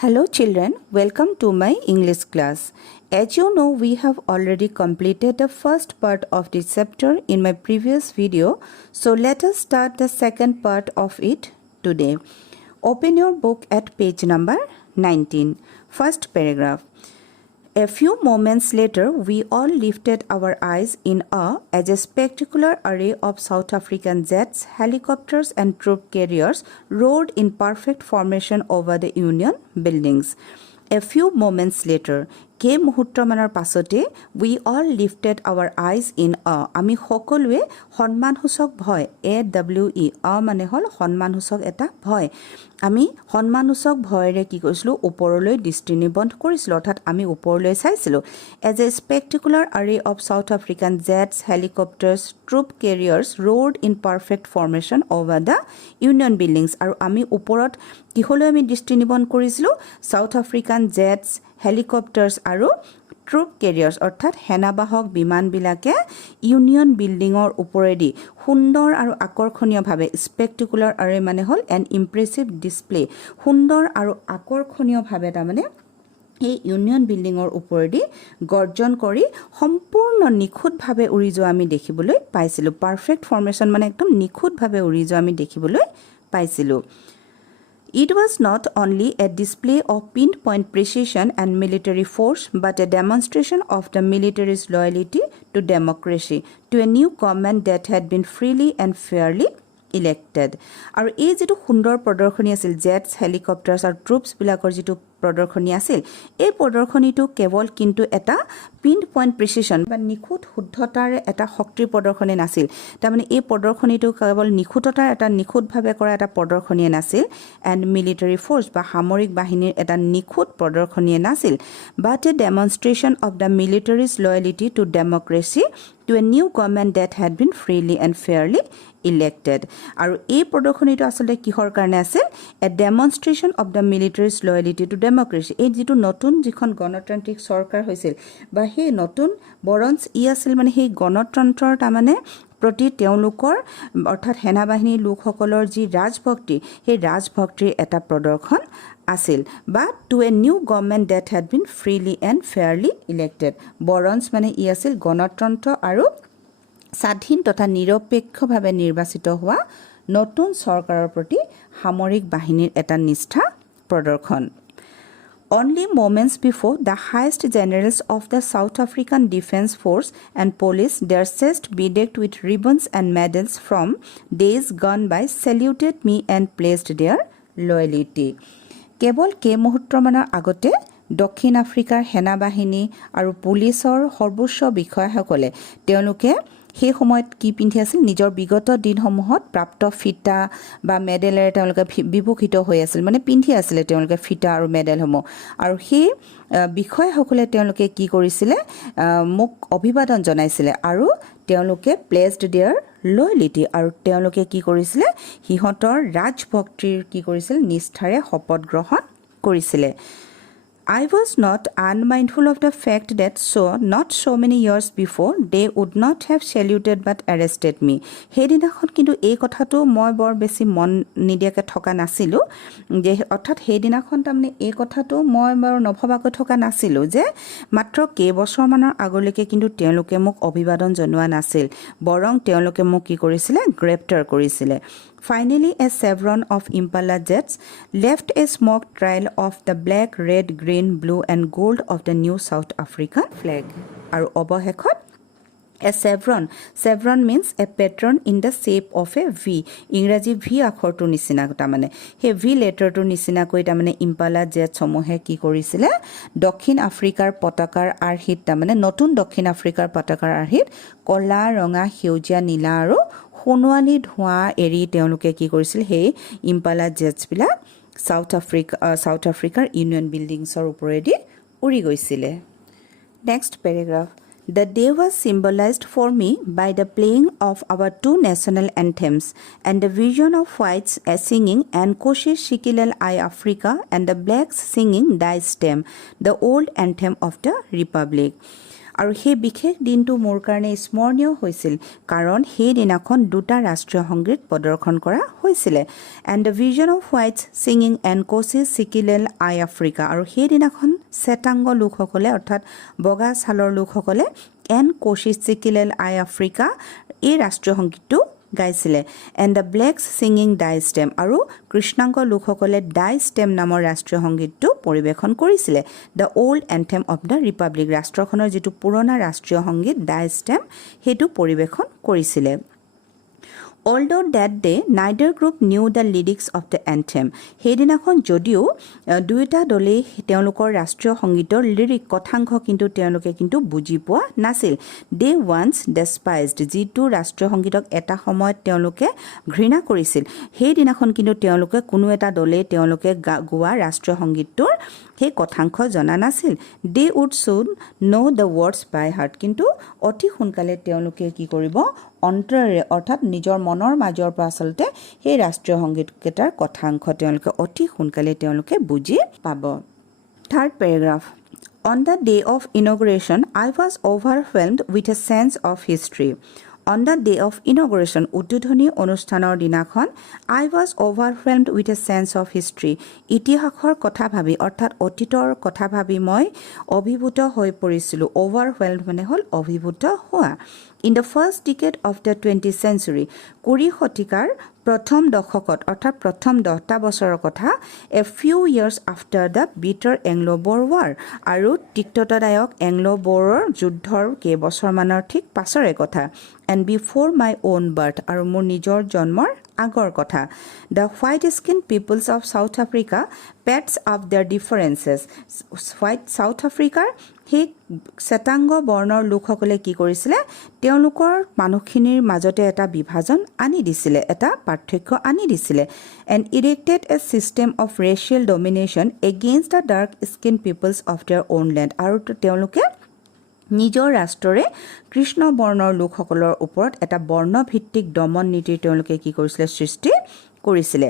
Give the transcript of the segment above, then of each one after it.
Hello children, welcome to my English class. As you know, we have already completed the first part of this chapter in my previous video. So let us start the second part of it today. Open your book at page number 19. First paragraph. A few moments later, we all lifted our eyes in awe as a spectacular array of South African jets, helicopters, and troop carriers roared in perfect formation over the Union buildings. A few moments later, के মুহূৰ্তমানৰ পাছতে we all lifted our eyes in awe. আমি সকলোৱে সন্মানসূচক ভয় AWE মানে হল সন্মানসূচক এটা ভয় আমি সন্মানসূচক ভয়ৰে কি কৰিছিলো ওপৰলৈ দৃষ্টি নিবদ্ধ কৰিছিলো অৰ্থাৎ আমি ওপৰলৈ চাইছিলো as a spectacular array of South African jets, helicopters, troop carriers roared in perfect formation over the Union buildings আৰু আমি ওপৰত কিহলৈ আমি দৃষ্টি নিবদ্ধ কৰিছিলো South African jets, helicopters আৰু ট্ৰুপ কেৰিয়াৰ্ছ অৰ্থাৎ সেনাবাহক বিমানবিলাকে ইউনিয়ন বিল্ডিঙৰ ওপৰেদি সুন্দৰ আৰু আকৰ্ষণীয়ভাৱে স্পেক্টাকুলাৰ আৰে মানে হল এন ইমপ্ৰেছিভ ডিসপ্লে সুন্দৰ আৰু আকৰ্ষণীয়ভাৱে তাৰমানে এই ইউনিয়ন বিল্ডিঙৰ ওপৰেদি গৰ্জন কৰি সম্পূৰ্ণ নিখুঁতভাৱে উৰি যোৱা আমি দেখিবলৈ পাইছিলো পাৰফেক্ট ফৰ্মেশন মানে একদম নিখুঁতভাৱে উৰি যোৱা আমি দেখিবলৈ পাইছিলো It was not only a display of pinpoint precision and military force, but a demonstration of the military's loyalty to democracy, to a new government that had been freely and fairly elected. আৰু এই যেটো সুন্দৰ প্ৰদৰ্শনী আছিল jets হেলিকপ্টাৰছ আৰু troops বিলাকৰ যেটো প্ৰদৰ্শনী আছিল এই প্ৰদৰ্শনীটো কেৱল কিন্তু এটা পিন পইণ্ট প্ৰিচিজন বা নিখুঁত শুদ্ধতাৰ এটা শক্তিৰ প্ৰদৰ্শনী নাছিল তাৰমানে এই প্ৰদৰ্শনীটো কেৱল নিখুঁততাৰ এটা নিখুঁতভাৱে কৰা এটা প্ৰদৰ্শনী নাছিল এণ্ড মিলিটাৰী ফ'ৰ্চ বা সামৰিক বাহিনীৰ এটা নিখুঁত প্ৰদৰ্শনী নাছিল but a demonstration of the military's loyalty to democracy to a new government that had been freely and fairly elected আৰু এই প্ৰদৰ্শনীটো আসলে কিহৰ কাৰণে আছিল a demonstration of the military's loyalty to democracy এই যেটো নতুন যিখন গণতান্ত্ৰিক চৰকাৰ হৈছিল বা সেই নতুন বৰঞ্চ ই আছিল মানে সেই গণতন্ত্ৰৰ তাৰমানে প্ৰতি তেওঁলোকৰ অৰ্থাৎ সেনাবাহিনীৰ লোকসকলৰ যি ৰাজভক্তি সেই ৰাজভক্তিৰ এটা প্ৰদৰ্শন আছিল বা to a new government that had been freely and fairly elected বৰঞ্চ মানে ই আছিল গণতন্ত্ৰ আৰু স্বাধীন তথা নিৰপেক্ষভাৱে নিৰ্বাচিত হোৱা নতুন চৰকাৰৰ প্ৰতি সামৰিক বাহিনীৰ এটা নিষ্ঠা প্ৰদৰ্শন Only moments before, the highest generals of the South African Defence Force and police, their chest bedecked with ribbons and medals from days gone by, saluted me and pledged their loyalty. কেৱল মুহূৰ্তমানৰ আগতে দক্ষিণ আফ্ৰিকাৰ সেনাবাহিনী আৰু পুলিচৰ সৰ্বোচ্চ বিষয়াসকলে তেওঁলোকে সেই সময়ত কি পিন্ধি আছিল নিজৰ বিগত দিনসমূহত প্ৰাপ্ত ফিটা বা মেডেলেৰে তেওঁলোকে বিভূষিত হৈ আছিল মানে পিন্ধি আছিল তেওঁলোকে ফিটা আৰু মেডেলসমূহ আৰু সেই বিষয়সকলে তেওঁলোকে কি কৰিছিলে মোক অভিবাদন জনাইছিলে আৰু তেওঁলোকে প্লেজড देयर লয়লিটি আৰু তেওঁলোকে কি কৰিছিলে হিহঁতৰ ৰাজভক্তিৰ কি কৰিছিল নিষ্ঠাৰে শপত গ্ৰহণ কৰিছিলে I was not unmindful of the fact that not so many years before they would not have saluted but arrested me. সেইদিনাখন কিন্তু এই কথাটো মই বৰ বেছি মন নিদিয়াকে থকা নাছিলো যে অৰ্থাৎ সেইদিনাখন তাৰমানে এই কথাটো মই বৰ নভবাকৈ থকা নাছিলো যে মাত্ৰ কেইবছৰমানৰ আগলৈকে কিন্তু তেওঁলোকে মোক অভিবাদন জনোৱা নাছিল বৰং তেওঁলোকে মোক কি কৰিছিলে গ্ৰেপ্তাৰ কৰিছিলে Finally, a chevron of Impala jets left a smoke trail of the black, red, green, blue and gold of the new South African flag. আৰু অৱশেষত A chevron means a pattern in the shape of a V. ইংৰাজী V আখৰটো নিচিনা তাৰমানে সেই V লেটাৰটো নিচিনাকৈ তাৰমানে impala jet সমূহে কি কৰিছিলে দক্ষিণ আফ্ৰিকাৰ পতাকাৰ আৰ্হিত তাৰমানে নতুন দক্ষিণ আফ্ৰিকাৰ পতাকাৰ আৰ্হিত কলা ৰঙা সেউজীয়া নীলা আৰু সোণোৱালী ধোঁৱা এৰি তেওঁলোকে কি কৰিছিল সেই ইম্পালা জেটছ বিলাক সাউথ আফ্ৰিকাৰ ইউনিয়ন বিল্ডিংছৰ ওপৰেদি উৰি গৈছিলে next paragraph The day was symbolized for me by the playing of our two national anthems and the vision of whites singing Nkosi Sikelel' I Africa and the blacks singing Die Stem, the old anthem of the Republic. আৰু সেই বিশেষ দিনটো মোৰ কাৰণে স্মৰণীয় হৈছিল কাৰণ সেই দিনাখন দুটা ৰাষ্ট্ৰীয় সংগীত প্ৰদৰ্শন কৰা হৈছিলে and the vision of whites singing Nkosi Sikelel iAfrika আৰু সেই দিনাখন শ্বেতাংগ লোকসকলে অৰ্থাৎ বগা ছালৰ লোকসকলে এনক'চিছ চিকিলেল আই আফ্ৰিকা এই ৰাষ্ট্ৰীয় সংগীতটো গাইছিলে and the blacks singing Die Stem আৰু কৃষ্ণাংগ লোকসকলে ডাই ষ্টেম নামৰ ৰাষ্ট্ৰীয় সংগীতটো পৰিৱেশন কৰিছিলে the old anthem of the Republic ৰাষ্ট্ৰখনৰ যিটো পুৰণা ৰাষ্ট্ৰীয় সংগীত ডাই ষ্টেম সেইটো পৰিৱেশন কৰিছিলে Although that day, neither group knew the lyrics of the anthem. সেইদিনাখন যদিও দুয়োটা দলেই তেওঁলোকৰ ৰাষ্ট্ৰীয় সংগীতৰ লিৰিক কথাংশ কিন্তু বুজি পোৱা নাছিল they once despised যিটো ৰাষ্ট্ৰীয় সংগীতক এটা সময়ত তেওঁলোকে ঘৃণা কৰিছিল সেইদিনাখন কিন্তু তেওঁলোকে কোনো এটা দলে তেওঁলোকে গোৱা ৰাষ্ট্ৰীয় সংগীতটোৰ সেই কথাংশ জনা নাছিল they would soon know the words by heart কিন্তু অতি সোনকালে তেওঁলোকে কি কৰিব অন্তৰেৰে অৰ্থাৎ নিজৰ মনৰ মাজৰ পৰা আচলতে সেই ৰাষ্ট্ৰীয় সংগীতকেইটাৰ কথাংশ তেওঁলোকে অতি সোনকালে তেওঁলোকে বুজি পাব third paragraph On the day of inauguration, I was overwhelmed with a sense of history. On the day of inauguration, উদ্বোধনী অনুষ্ঠানৰ দিনাখন I was overwhelmed with a sense of history. ইতিহাসৰ কথা ভাবি অৰ্থাৎ অতীতৰ কথা ভাবি মই অভিভূত হৈ পৰিছিলোঁ overwhelmed মানে হ'ল অভিভূত হোৱা In the first decade of the 20th century, 20 শতিকাৰ প্ৰথম দশকত অৰ্থাৎ প্ৰথম 10টা বছৰৰ কথা a few years after the bitter Anglo-Boer War আৰু তিক্ততাদায়ক এংলো-বৰৰ যুদ্ধৰ কেইবছৰমানৰ ঠিক পাছৰে কথা and before my own birth আৰু মোৰ নিজৰ জন্মৰ আগৰ কথা the white skinned peoples of South Africa patched up their differences white South Africa সেই শ্বেতাংগ বৰ্ণৰ লোকসকলে কি কৰিছিলে তেওঁলোকৰ মানুহখিনিৰ মাজতে এটা বিভাজন আনি দিছিলে এটা পাৰ্থক্য আনি দিছিলে and erected a system of racial domination against the dark skinned peoples of their own land আৰু তেওঁলোকে নিজৰ ৰাষ্ট্ৰৰে কৃষ্ণ বৰ্ণৰ লোকসকলৰ ওপৰত এটা বৰ্ণভিত্তিক দমন নীতি তেওঁলোকে কি কৰিছিলে সৃষ্টি কৰিছিলে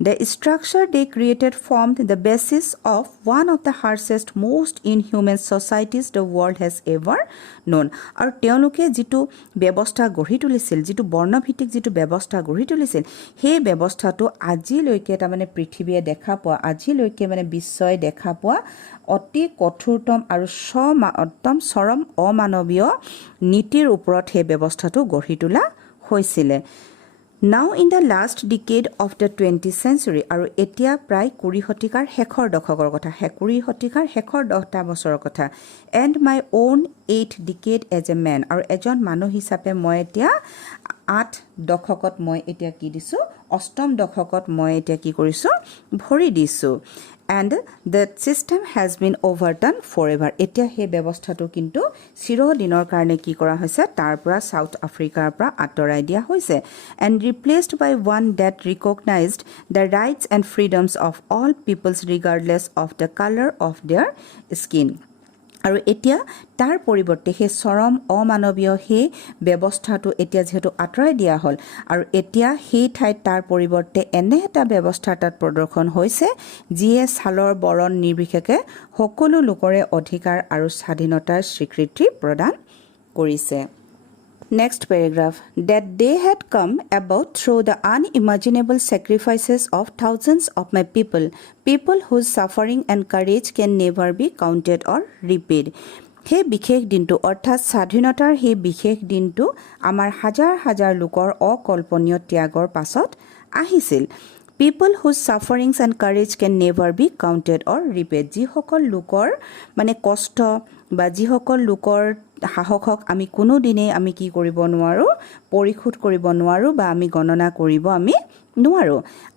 The structure they created formed the basis of one of the harshest, most inhuman societies the world has ever known. আৰু তেওঁলোকে যিটো ব্যৱস্থা গঢ়ি তুলিছিল যিটো বৰ্ণভিত্তিক যিটো ব্যৱস্থা গঢ়ি তুলিছিল সেই ব্যৱস্থাটো আজিলৈকে তাৰমানে পৃথিৱীয়ে দেখা পোৱা আজিলৈকে মানে বিশ্বই দেখা পোৱা অতি কঠোৰতম আৰু একদম চৰম অমানৱীয় নীতিৰ ওপৰত সেই ব্যৱস্থাটো গঢ়ি তোলা হৈছিলে Now in the last decade of the 20th century আৰু এতিয়া প্ৰায় 20 শতিকাৰ শেষৰ দশকৰ কথা 20 শতিকাৰ শেষৰ 10টা বছৰৰ কথা and my own 8th decade as a man আৰু এজন মানুহ হিচাপে মই এতিয়া 8 দশকত মই এতিয়া কি দিছো অষ্টম দশকত মই এতিয়া কি কৰিছো ভৰি দিছো and the system has been overdone forever এতিয়া হে ব্যৱস্থাটো কিন্তু চিৰদিনৰ কাৰণে কি কৰা হৈছে তাৰ পৰা সাউথ আফ্ৰিকাৰ পৰা আঁতৰাই দিয়া হৈছে and replaced by one that recognized the rights and freedoms of all peoples regardless of the color of their skin আৰু এতিয়া তাৰ পৰিৱৰ্তে হে চৰম অমানৱীয় হে ব্যৱস্থাটো এতিয়া যেহেতু আঁতৰাই দিয়া হ'ল আৰু এতিয়া সেই ঠাইত তাৰ পৰিৱৰ্তে এনে এটা ব্যৱস্থা তাত প্ৰদৰ্শন হৈছে যিয়ে ছালৰ বৰণ নিৰ্বিশেষে সকলো লোকৰে অধিকাৰ আৰু স্বাধীনতাৰ স্বীকৃতি প্ৰদান কৰিছে Next paragraph that they had come about through the unimaginable sacrifices of thousands of my people whose suffering and courage can never be counted or repaid সেই বিশেষ দিনটো অৰ্থাৎ স্বাধীনতাৰ সেই বিশেষ দিনটো আমাৰ হাজাৰ হাজাৰ লোকৰ অকল্পনীয় ত্যাগৰ পাছত আহিছিল People whose sufferings and courage can never be counted or repaid যিসকল লোকৰ মানে কষ্ট বা যিসকল লোকৰ সাহসক আমি কোনো দিনে আমি কি কৰিব নোৱাৰো পৰিশোধ কৰিব নোৱাৰো বা আমি গণনা কৰিব আমি নোৱাৰো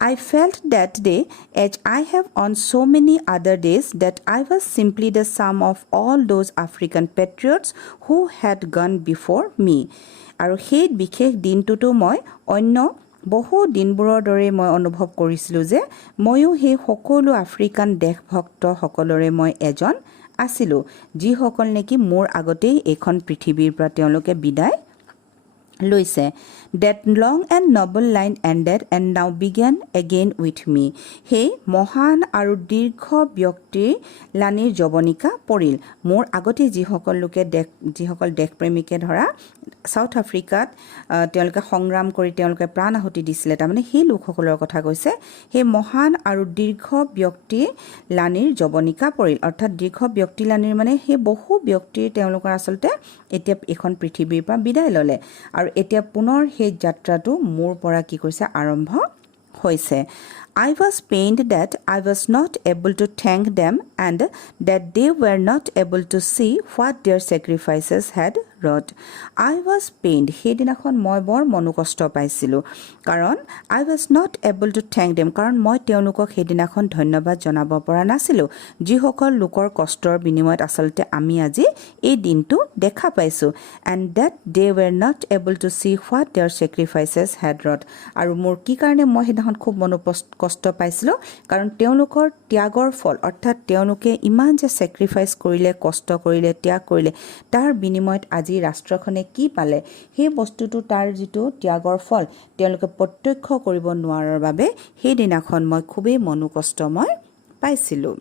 I felt that day as I have on so many other days that I was simply the sum of all those African patriots who had gone before me আৰু সেই বিশেষ দিনটোতো মই অন্য বহু দিনবোৰৰ দৰে মই অনুভৱ কৰিছিলোঁ যে ময়ো সেই সকলো আফ্ৰিকান দেশভক্ত সকলৰে মই এজন আছিলোঁ যিসকল নেকি মোৰ আগতেই এখন পৃথিৱীৰ পৰা তেওঁলোকে বিদায় লৈছে that long and noble line ended and now began again with me সেই মহান আৰু দীৰ্ঘ ব্যক্তিৰ লানিৰ জৱনিকা পৰিল মোৰ আগতে যিসকল দেশপ্ৰেমিকে ধৰা সাউথ আফ্ৰিকাত তেওঁলোকে সংগ্ৰাম কৰি তেওঁলোকে প্ৰাণ আহুতি দিছিলে তাৰমানে সেই লোকসকলৰ কথা কৈছে সেই মহান আৰু দীৰ্ঘ ব্যক্তিৰ লানিৰ জৱনিকা পৰিল অৰ্থাৎ দীৰ্ঘ ব্যক্তি লানিৰ মানে সেই বহু ব্যক্তিৰ তেওঁলোকৰ আচলতে এতিয়া এখন পৃথিৱীৰ পৰা বিদায় ল'লে আৰু এতিয়া পুনৰ সেই যাত্ৰাটো মোৰ পৰা কি কৰিছে আৰম্ভ হৈছে I was pained that I was not able to thank them and that they were not able to see what their sacrifices had wrought. I was pained. সেইদিনাখন মই বৰ মনোকষ্ট পাইছিলোঁ কাৰণ I was not able to thank them কাৰণ মই তেওঁলোকক সেইদিনাখন ধন্যবাদ জনাব পৰা নাছিলোঁ যিসকল লোকৰ কষ্টৰ বিনিময়ত আচলতে আমি আজি এই দিনটো দেখা পাইছোঁ and that they were not able to see what their sacrifices had wrought. আৰু মোৰ কি কাৰণে মই সেইদিনাখন খুব কষ্ট পাইছিলোঁ কাৰণ তেওঁলোকৰ ত্যাগৰ ফল অৰ্থাৎ তেওঁলোকে ইমান যে চেক্ৰিফাইচ কৰিলে কষ্ট কৰিলে ত্যাগ কৰিলে তাৰ বিনিময়ত আজি ৰাষ্ট্ৰখনে কি পালে সেই বস্তুটো তাৰ যিটো ত্যাগৰ ফল তেওঁলোকে প্ৰত্যক্ষ কৰিব নোৱাৰাৰ বাবে সেই দিনাখন মই খুবেই মনোকষ্ট মই পাইছিলোঁ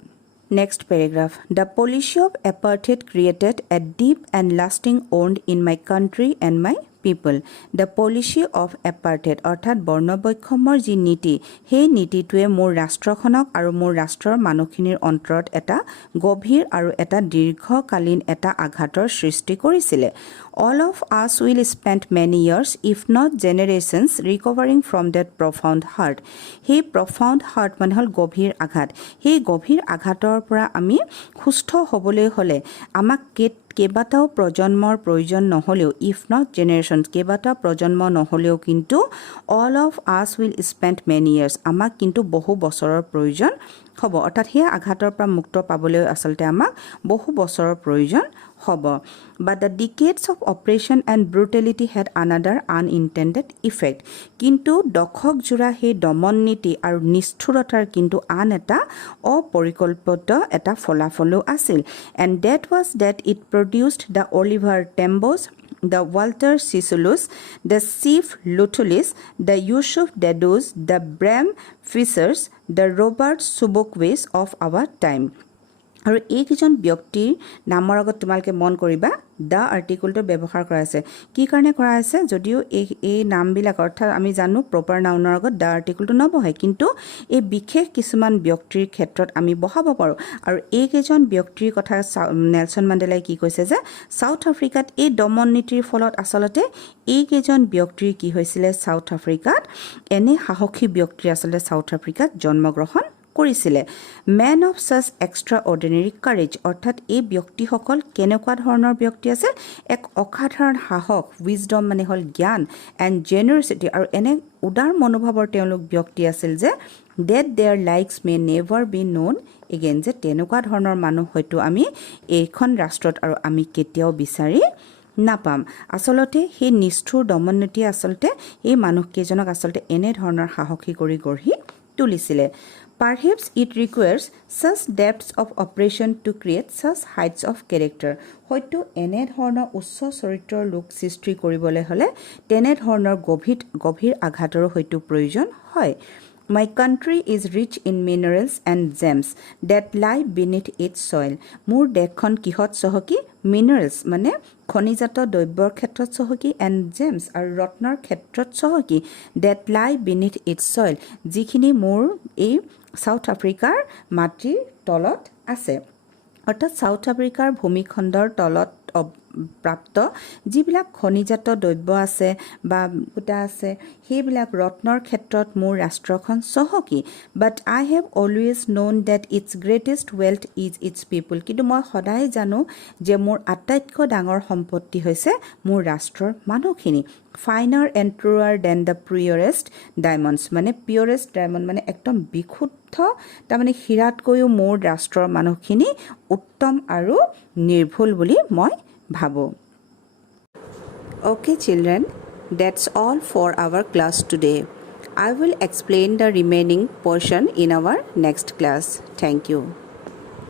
Next paragraph. The policy of apartheid created a deep and lasting wound in my country and my people. The policy of apartheid অৰ্থাৎ বৰ্ণবৈষম্যৰ যি নীতি সেই নীতিটোৱে মোৰ ৰাষ্ট্ৰখনক আৰু মোৰ ৰাষ্ট্ৰৰ মানুহখিনিৰ অন্তৰত এটা গভীৰ আৰু এটা দীৰ্ঘকালীন এটা আঘাতৰ সৃষ্টি কৰিছিলে All of us will spend many years, if not generations, recovering from that profound hurt. সেই profound hurt মানে হ'ল গভীৰ আঘাত সেই গভীৰ আঘাতৰ পৰা আমি সুস্থ হ'বলৈ হ'লে আমাক কেইবাটাও প্ৰজন্মৰ প্ৰয়োজন নহ'লেও ইফ নট জেনেৰেশ্যনছ কেইবাটাও প্ৰজন্ম নহ'লেও কিন্তু অল অফ আছ উইল স্পেণ্ড মেনি ইয়াৰ্ছ আমাক কিন্তু বহু বছৰৰ প্ৰয়োজন হ'ব অৰ্থাৎ সেই আঘাতৰ পৰা মুক্ত পাবলৈ আচলতে আমাক বহু বছৰৰ প্ৰয়োজন হ'ব but the decades of oppression and brutality had another unintended effect কিন্তু দশক জোৰা সেই দমন নীতি আৰু নিষ্ঠুৰতাৰ কিন্তু আন এটা অপৰিকল্পিত এটা ফলাফলো আছিল and that was that it produced the Oliver Tambos the Walter Sisulu, the Chief Lutulis, the Yusuf Dadus, the Bram Fishers, the Robert Subokwes of our time. আৰু এইকেইজন ব্যক্তিৰ নামৰ আগত তোমালোকে মন কৰিবা দা আৰ্টিকলটো ব্যৱহাৰ কৰা আছে কি কাৰণে কৰা আছে যদিও এই নামবিলাক অৰ্থাৎ আমি জানো প্ৰপাৰ নাউনৰ আগত দা আৰ্টিকলটো নবহে কিন্তু এই বিশেষ কিছুমান ব্যক্তিৰ ক্ষেত্ৰত আমি বহাব পাৰোঁ আৰু এইকেইজন ব্যক্তিৰ কথা নেলছন মেণ্ডেলাই কি কৈছে যে সাউথ আফ্ৰিকাত এই দমন নীতিৰ ফলত আচলতে এইকেইজন ব্যক্তিৰ কি হৈছিলে সাউথ আফ্ৰিকাত এনে সাহসী ব্যক্তি আচলতে সাউথ আফ্ৰিকাত জন্মগ্ৰহণ কৰিছিলে মেন অফ সাচ এক্সট্ৰা অৰ্ডিনেৰী কাৰেজ অৰ্থাৎ এই ব্যক্তিসকল কেনেকুৱা ধৰণৰ ব্যক্তি আছিল এক অসাধাৰণ সাহস উইজডম মানে হ'ল জ্ঞান এণ্ড জেনাৰচিটি আৰু এনে উদাৰ মনোভাৱৰ তেওঁলোক ব্যক্তি আছিল যে that their likes may never be known again যে তেনেকুৱা ধৰণৰ মানুহ হয়তো আমি এইখন ৰাষ্ট্ৰত আৰু আমি কেতিয়াও বিচাৰি নাপাম আচলতে সেই নিষ্ঠুৰ দমন নীতিয়ে আচলতে এই মানুহকেইজনক আচলতে এনে ধৰণৰ সাহসী কৰি গঢ়ি তুলিছিলে Perhaps it requires such depths of operation to create such heights of character. হয়তো এনে ধৰণৰ উচ্চ চৰিত্ৰৰ লোক সৃষ্টি কৰিবলৈ হ'লে তেনে ধৰণৰ গভীৰ আঘাতৰো হয়তো প্ৰয়োজন হয় My country is rich in minerals and gems that lie beneath its soil. মোৰ দেশখন কিহত চহকী মিনাৰেলছ মানে খনিজাত দ্ৰব্যৰ ক্ষেত্ৰত চহকী এণ্ড জেমছ আৰু ৰত্নৰ ক্ষেত্ৰত চহকী ডেট লাই বিনিথ ইটছ চইল যিখিনি মোৰ এই সাউথ আফ্ৰিকাৰ মাটিৰ তলত আছে অৰ্থাৎ সাউথ আফ্ৰিকাৰ ভূমিখণ্ডৰ তলত প্ৰাপ্ত যিবিলাক খনিজাত দ্ৰব্য আছে বা পুটা আছে সেইবিলাক ৰত্নৰ ক্ষেত্ৰত মোৰ ৰাষ্ট্ৰখন চহকী but I have always known that its greatest wealth is its people কিন্তু মই সদায় জানো যে মোৰ আটাইতকৈ ডাঙৰ সম্পত্তি হৈছে মোৰ ৰাষ্ট্ৰৰ মানুহখিনি finer and ট্ৰুৱাৰ then the পিয়ৰেষ্ট diamonds মানে পিয়ৰেষ্ট ডায়মণ্ড মানে একদম বিশুদ্ধ তাৰমানে হীৰাতকৈও মোৰ ৰাষ্ট্ৰৰ মানুহখিনি উত্তম আৰু নিৰ্ভুল বুলি মই ভাবো Okay children, that's all for our class today. I will explain the remaining portion in our next class. Thank you.